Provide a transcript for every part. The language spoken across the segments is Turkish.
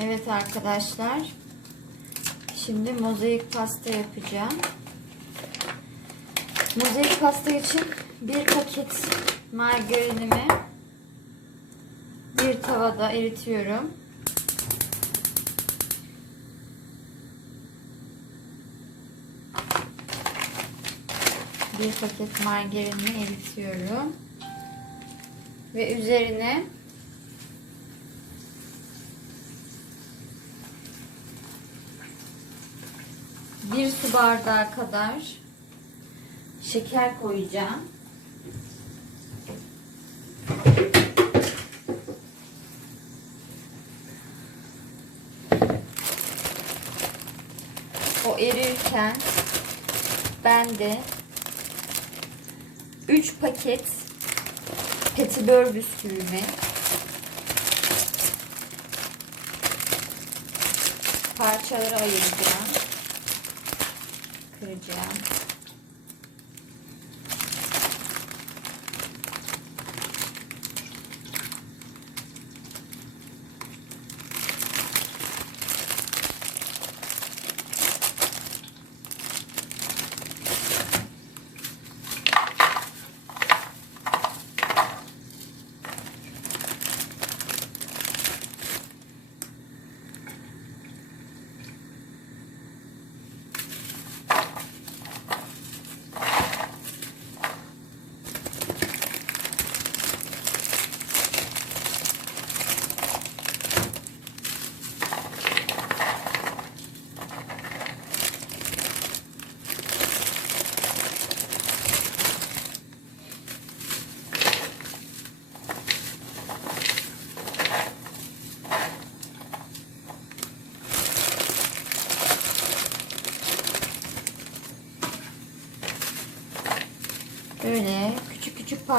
Evet arkadaşlar. Şimdi mozaik pasta yapacağım. Mozaik pasta için bir paket margarinimi bir tavada eritiyorum. Bir paket margarinimi eritiyorum. Ve üzerine bir su bardağı kadar şeker koyacağım. O erirken ben de 3 paket petibör bisküvimi parçalara ayıracağım. Kıracağım. Böyle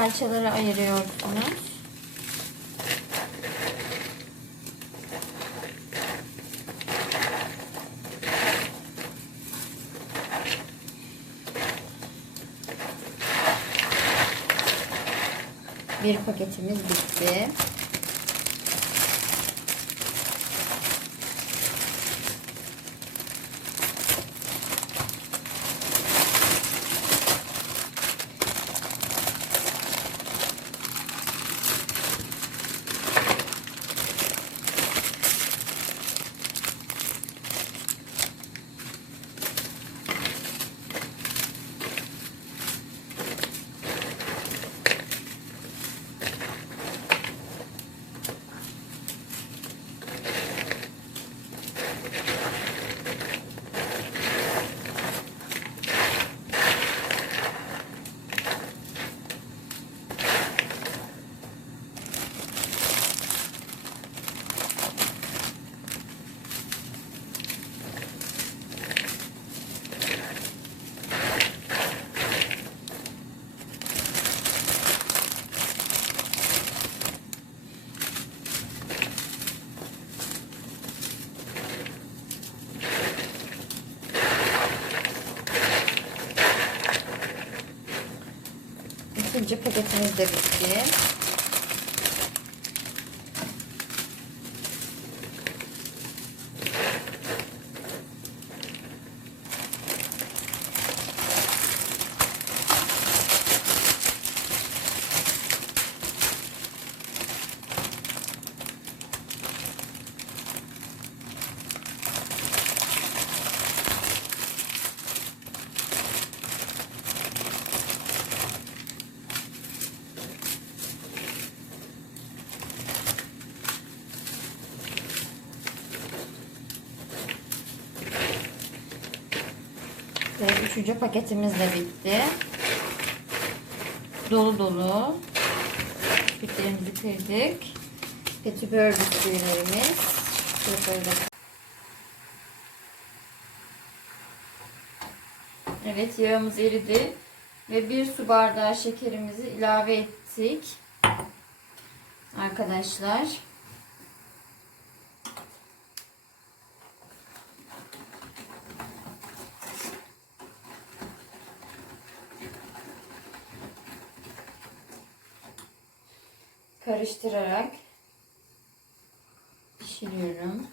parçalara ayırıyorsunuz. Bir paketimiz bitti. İkinci paketimiz de bitti. Ve üçüncü paketimiz de bitti. Dolu dolu. Bitirimizi kırdık. Petibör bisküvilerimiz. Şöyle. Evet yağımız eridi. Ve bir su bardağı şekerimizi ilave ettik. Arkadaşlar. Karıştırarak pişiriyorum.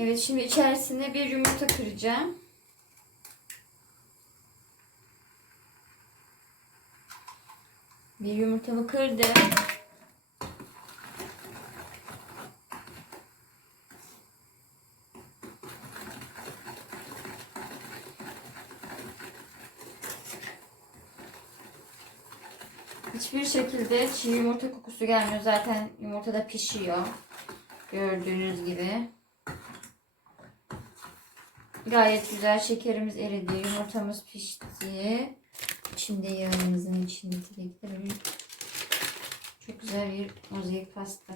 Evet şimdi içerisine bir yumurta kıracağım. Bir yumurtamı kırdım. Hiçbir şekilde çiğ yumurta kokusu gelmiyor. Zaten yumurta da pişiyor. Gördüğünüz gibi. Gayet güzel şekerimiz eridi. Yumurtamız pişti. Şimdi yağımızın içinde tabii böyle çok güzel bir mozaik pasta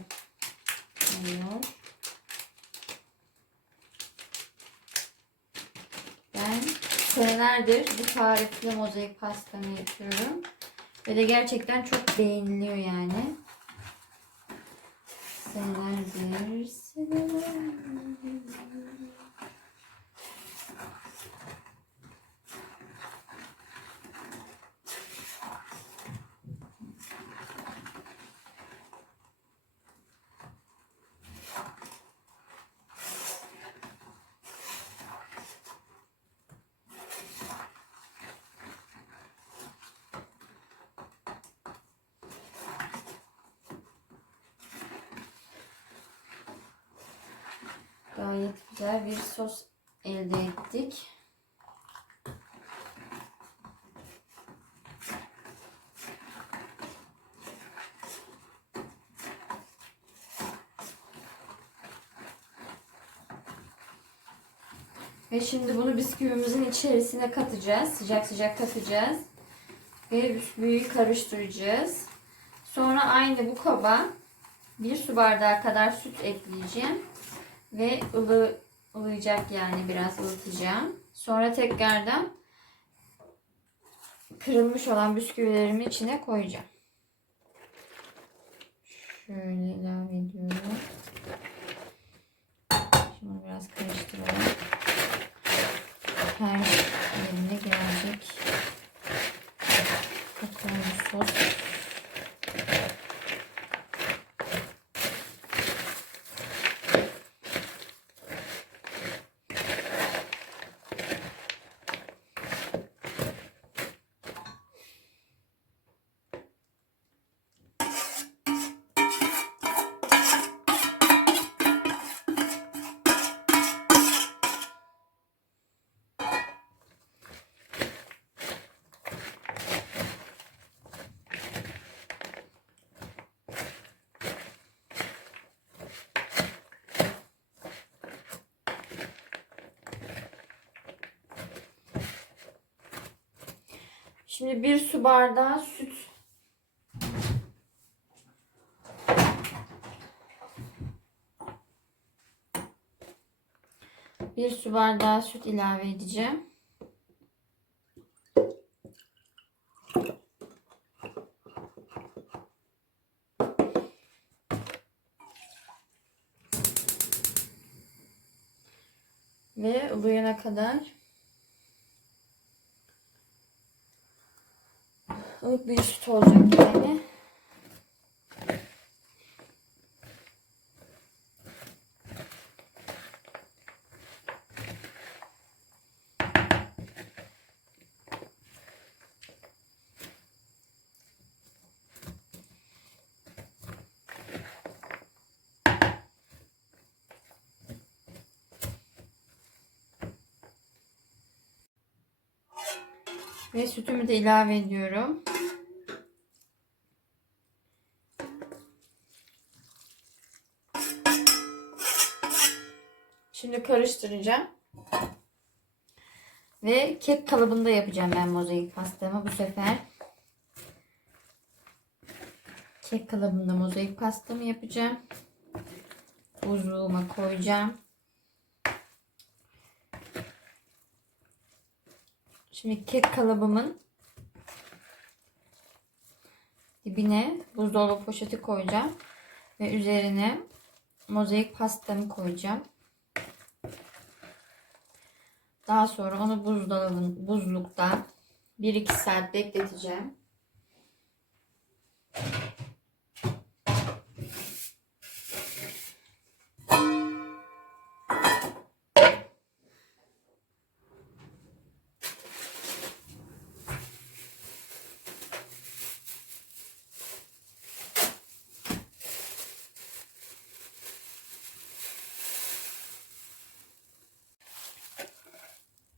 oluyor. Ben senelerdir bu tarifle mozaik pastamı yapıyorum. Ve de gerçekten çok beğeniliyor yani. Senelerdir, senelerdir. Gayet güzel bir sos elde ettik. Ve şimdi bunu bisküvimizin içerisine katacağız. Sıcak sıcak katacağız. Ve bisküviyi karıştıracağız. Sonra aynı bu kaba bir su bardağı kadar süt ekleyeceğim. Ve ılı, ılıyacak yani biraz ılıtacağım. Sonra tekrardan kırılmış olan bisküvilerimi içine koyacağım. Şöyle ilave ediyorum. Şimdi biraz karıştıralım. Her Şimdi bir su bardağı süt. Bir su bardağı süt ilave edeceğim. Ve ılıyana kadar ılık bir süt olacak yani. Ve sütümü de ilave ediyorum. Şimdi karıştıracağım. Ve kek kalıbında yapacağım ben mozaik pastamı bu sefer. Kek kalıbında mozaik pastamı yapacağım. Buzluğuma koyacağım. Şimdi kek kalıbımın dibine buzdolabı poşeti koyacağım. Ve üzerine mozaik pastamı koyacağım. Daha sonra onu buzdolabın buzlukta 1-2 saat bekleteceğim.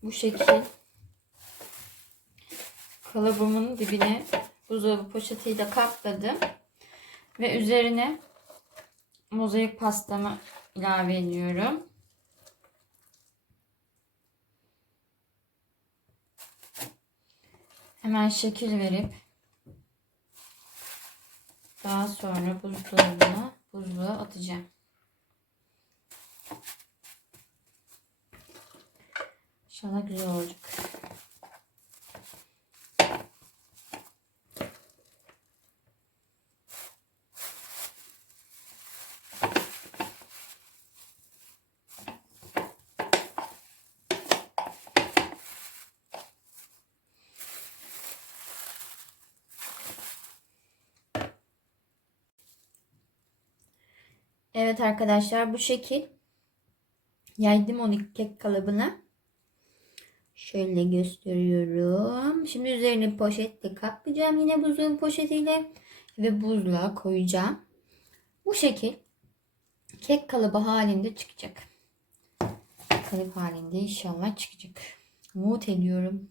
Bu şekil kalıbımın dibine buzdolabı poşetiyle kapladım. Ve üzerine mozaik pastamı ilave ediyorum. Hemen şekil verip daha sonra buzdolabına buzluğa atacağım. İnşallah güzel olacak. Evet arkadaşlar bu şekil yaydım onu kek kalıbına. Şöyle gösteriyorum. Şimdi üzerine poşetle kaplayacağım yine buzdolabı poşetiyle ve buzluğa koyacağım. Bu şekil kek kalıbı halinde çıkacak. Kalıp halinde inşallah çıkacak. Umut ediyorum.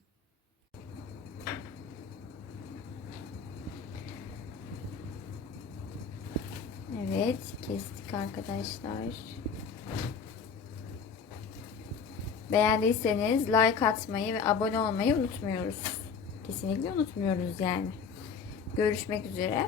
Evet kestik arkadaşlar. Beğendiyseniz like atmayı ve abone olmayı unutmuyoruz. Kesinlikle unutmuyoruz yani. Görüşmek üzere.